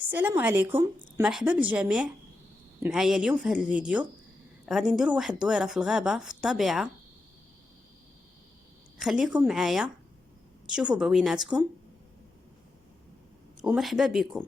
السلام عليكم، مرحبا بالجميع. معايا اليوم في هذا الفيديو غادي نديروا واحد الدويره في الغابه في الطبيعه. خليكم معايا تشوفوا بعويناتكم ومرحبا بكم.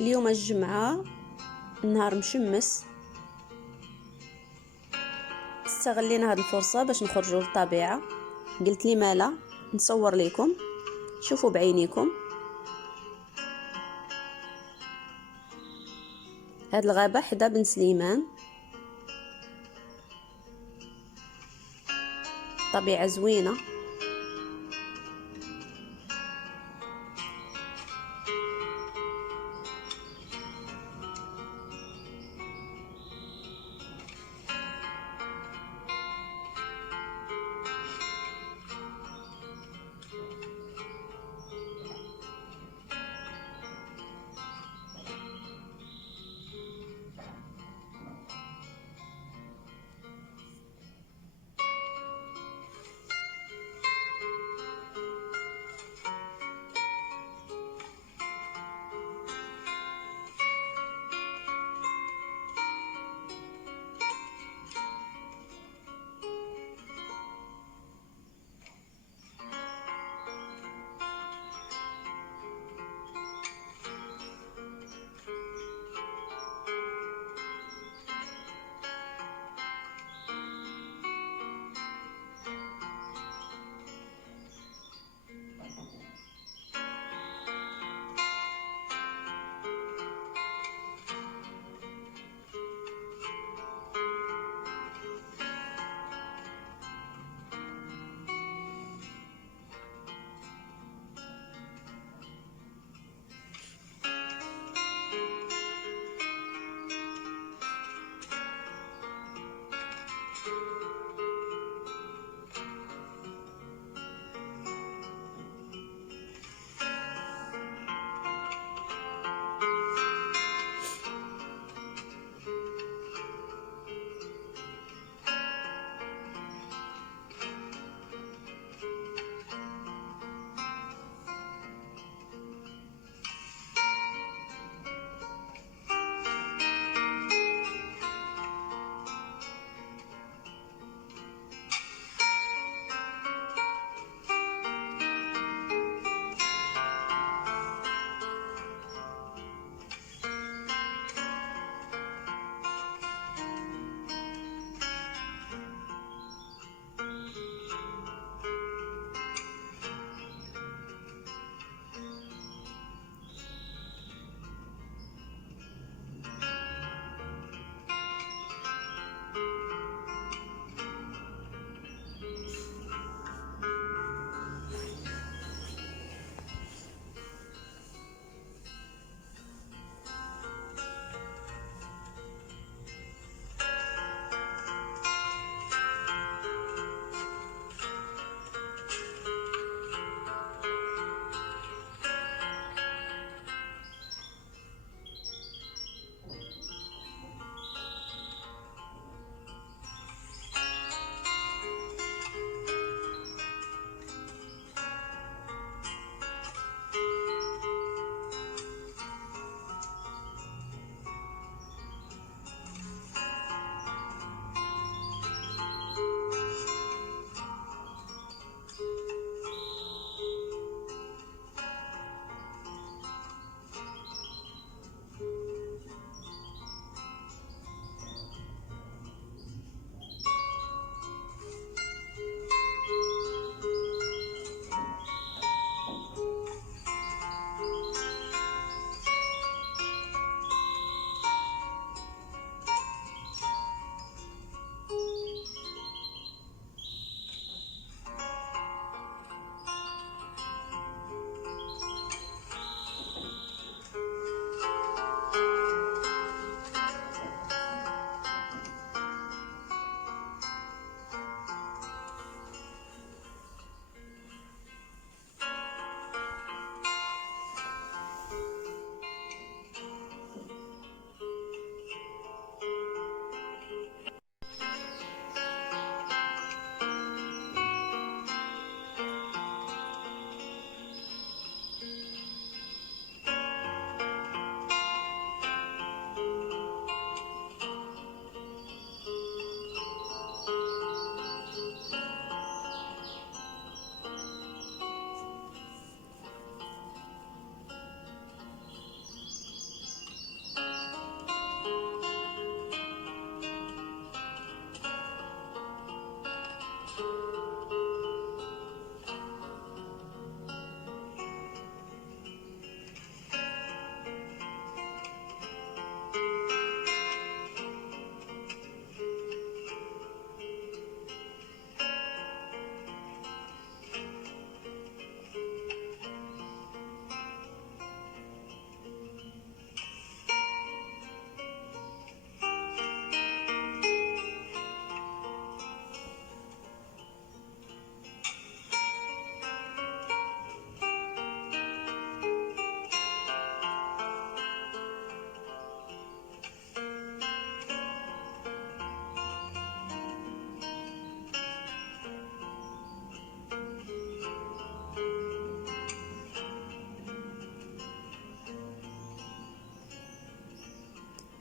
اليوم الجمعه، النهار مشمس، استغلينا هذه الفرصه باش نخرجوا للطبيعه. قلت لي مالا نصور لكم، شوفوا بعينيكم. هاد الغابه حدا بن سليمان، طبيعه زوينه.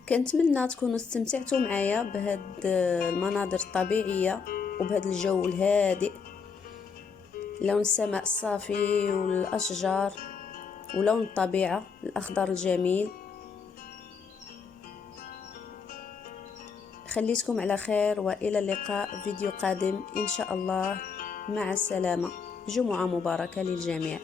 كنتمنى تكونوا استمتعتوا معايا بهاد المناظر الطبيعيه وبهاد الجو الهادئ، لون السماء الصافي والاشجار ولون الطبيعه الاخضر الجميل. خليتكم على خير والى اللقاء فيديو قادم ان شاء الله. مع السلامه، جمعه مباركه للجميع.